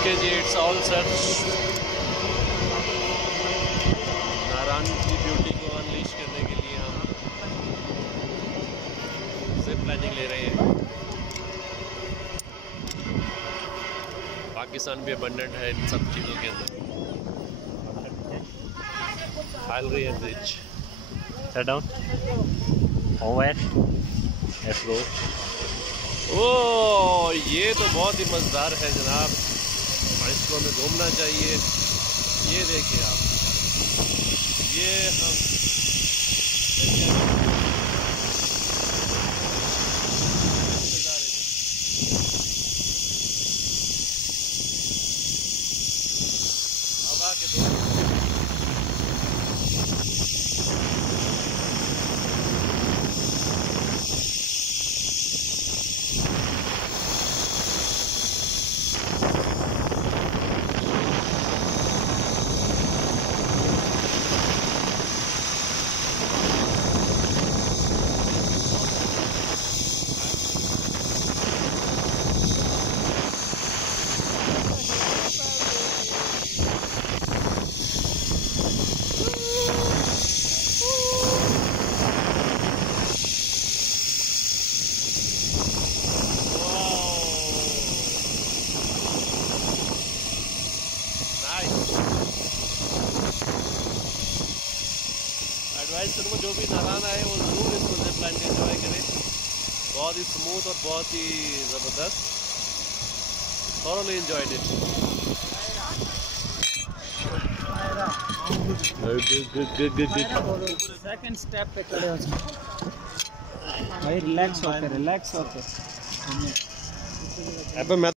Okay ji, it's all set. Narayan की beauty को unleash करने के लिए हम जिप प्लानिंग ले रहे हैं। पाकिस्तान भी अबंडेंट है इन सब चीज़ों के अंदर। Highway and bridge Sit down. Over. Let's go. ओ ये तो बहुत ही मज़ेदार है जनाब, और इसको हमें घूमना चाहिए। ये देखिए आप, ये हम हवा के दो एडवाइस करूँगा जो भी नारायण आए वो ज़रूर इसको जिप लाइन एंजॉय करें। बहुत ही स्मूथ और बहुत ही ज़बरदस्त, thoroughly enjoyed it. Second step पे खड़े हो जाओ भाई, रिलैक्स होकर। मैं